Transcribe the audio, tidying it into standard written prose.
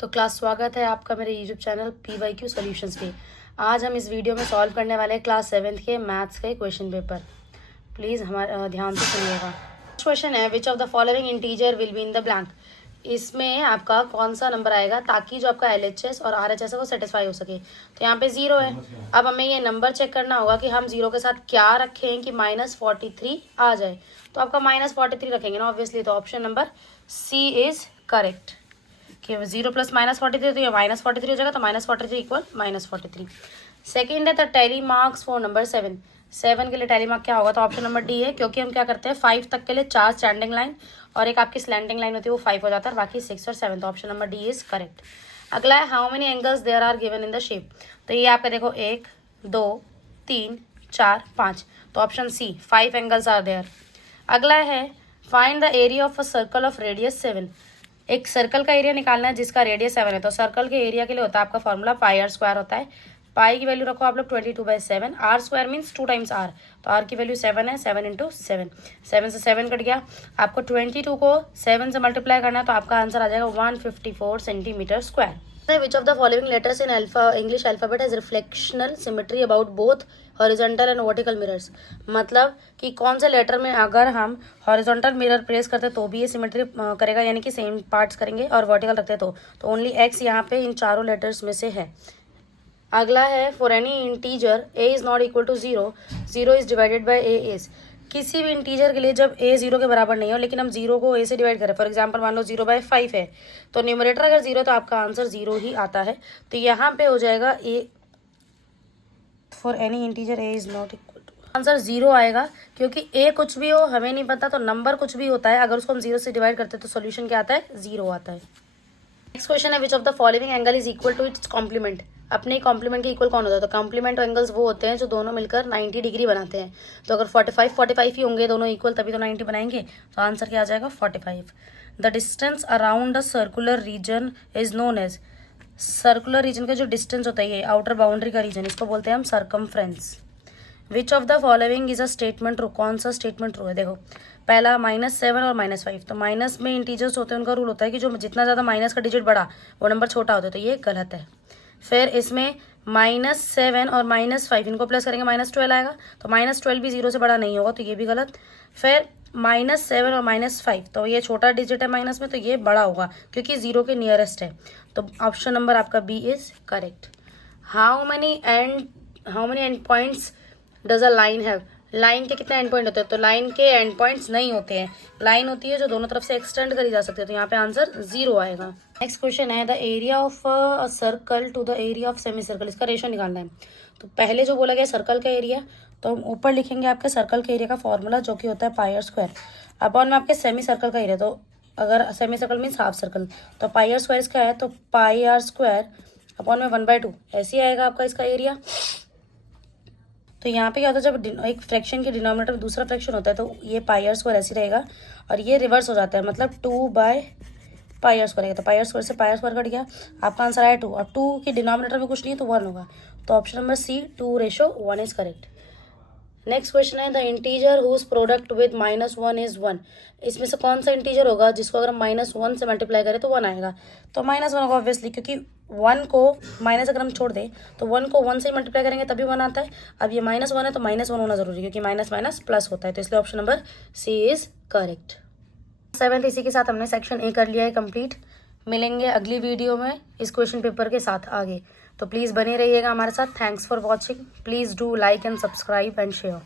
तो क्लास स्वागत है आपका मेरे यूट्यूब चैनल PYQ सॉल्यूशंस पे। आज हम इस वीडियो में सॉल्व करने वाले हैं क्लास 7th के मैथ्स के क्वेश्चन पेपर। प्लीज़ हमारे ध्यान से सुनिएगा। क्वेश्चन है which of the following integer will be in the blank. इसमें आपका कौन सा नंबर आएगा ताकि जो आपका LHS और RHS है वो सेटिस्फाई हो सके। तो यहाँ पे 0 है। अब हमें ये नंबर चेक करना होगा कि हम 0 के साथ क्या रखें कि -43 आ जाए। तो आपका -43 रखेंगे ना ऑब्वियसली, तो option number C is correct कि 0 + -43 तो ये -43 हो जाएगा, तो -43 = -43। सेकेंड है the tally marks for number 7 के लिए टैली मार्क क्या होगा, तो ऑप्शन नंबर D है, क्योंकि हम क्या करते हैं 5 तक के लिए 4 स्टैंडिंग लाइन और एक आपकी स्लैंडिंग लाइन होती है वो 5 हो जाता है, बाकी 6 और 7, तो option number D is correct. अगला है how many angles there are given in the shape. तो ये आपका देखो 1 2 3 4 5, तो option C 5 angles are there. अगला है find the area of a circle of radius 7। एक सर्कल का एरिया निकालना है जिसका रेडियस 7 है, तो सर्कल के एरिया के लिए होता है आपका फॉर्मूला πr² होता है। पाई की वैल्यू रखो आप लोग 22/7, r² मीन्स 2 टाइम्स r, तो r की वैल्यू 7 है, 7 × 7, 7 से 7 कट गया। आपको 22 को 7 से मल्टीप्लाई करना है, तो आपका आंसर आ जाएगा 154 centimetre square. Which of the following letters in English alphabet has reflectional symmetry about both horizontal and vertical mirrors. मतलब कि कौन से लेटर में अगर हम हॉरिजॉन्टल मिरर प्लेस करते हैं तो भी ये सिमेट्री करेगा, यानी कि सेम पार्ट्स करेंगे, और वर्टिकल रखते हैं तो ओनली x यहाँ पे इन चारों लेटर्स में से है। अगला है for any integer a is not equal to 0, 0 is divided by a is. किसी भी इंटीजर के लिए जब a 0 के बराबर नहीं हो लेकिन हम 0 को a से डिवाइड करें, फॉर एग्जांपल मान लो 0/5 है, तो न्यूमरेटर अगर 0 तो आपका आंसर 0 ही आता है। तो यहाँ पे हो जाएगा a for any integer a is not equal to, answer 0 आएगा, क्योंकि a कुछ भी हो हमें नहीं पता, तो नंबर कुछ भी होता है, अगर उसको हम 0 से डिवाइड करते हैं तो सोल्यूशन क्या आता है, 0 आता है। नेक्स्ट क्वेश्चन है which of the following angle is equal to its complement. अपने कॉम्प्लीमेंट के इक्वल कौन होता है, तो कॉम्प्लीमेंट एंगल्स वो होते हैं जो दोनों मिलकर 90 डिग्री बनाते हैं। तो अगर 45 ही होंगे दोनों इक्वल तभी तो 90 बनाएंगे, तो आंसर क्या आ जाएगा 45। The distance around the circular region is known as. Circular region का जो डिस्टेंस होता है, ये आउटर बाउंड्री का रीजन, इसको बोलते हैं हम circumference. Which of the following is a statement true. कौन सा स्टेटमेंट ट्रू है, देखो पहला -7 और -5, तो माइनस में इंटीजर्स होते हैं उनका रूल होता है कि जो जितना ज़्यादा माइनस का डिजिट बड़ा वो नंबर छोटा होता है, तो ये गलत है। फिर इसमें -7 और -5 इनको प्लस करेंगे -12 आएगा, तो -12 भी 0 से बड़ा नहीं होगा, तो ये भी गलत। फिर -7 और -5, तो ये छोटा डिजिट है माइनस में, तो ये बड़ा होगा क्योंकि 0 के नियरेस्ट है, तो ऑप्शन नंबर आपका B is correct. How many and points does a line have. Line के कितने एंड पॉइंट होते हैं, तो लाइन के एंड पॉइंट्स नहीं होते हैं, लाइन होती है जो दोनों तरफ से एक्सटेंड करी जा सकती है, तो यहाँ पे आंसर 0 आएगा। नेक्स्ट क्वेश्चन है the area of a circle to the area of semi circle, इसका रेशियो निकालना है। तो पहले जो बोला गया सर्कल का एरिया, तो हम ऊपर लिखेंगे आपके सर्कल के एरिया का फॉर्मूला जो कि होता है πr², अपॉन में आपके सेमी सर्कल का एरिया, तो अगर semi circle means half circle, तो πr² इसका है, तो πr² अपॉन में 1/2 ऐसे ही आएगा आपका इसका एरिया। तो यहाँ पे क्या होता है, जब एक फ्रैक्शन के डिनोमिनेटर में दूसरा फ्रैक्शन होता है तो ये πr² ऐसे रहेगा और ये रिवर्स हो जाता है, मतलब 2/πr² रहेगा, तो πr² से πr² कट गया, आपका आंसर आया 2, और 2 के डिनोमिनेटर में कुछ नहीं है तो 1 होगा, तो option number C 2:1 is correct. Next question है the integer whose product with -1 is 1। इसमें से कौन सा इंटीजर होगा जिसको अगर हम -1 से मल्टीप्लाई करें तो 1 आएगा, तो -1 होगा ऑब्वियसली, क्योंकि 1 को माइनस अगर हम छोड़ दें तो 1 को 1 से ही मल्टीप्लाई करेंगे तभी 1 आता है। अब ये -1 है तो -1 होना जरूरी है, क्योंकि माइनस प्लस होता है, तो इसलिए option number C is correct. 7 इसी के साथ हमने सेक्शन A कर लिया है कंप्लीट। मिलेंगे अगली वीडियो में इस क्वेश्चन पेपर के साथ आगे, तो प्लीज़ बने रहिएगा हमारे साथ। Thanks for watching, please do like and subscribe and share.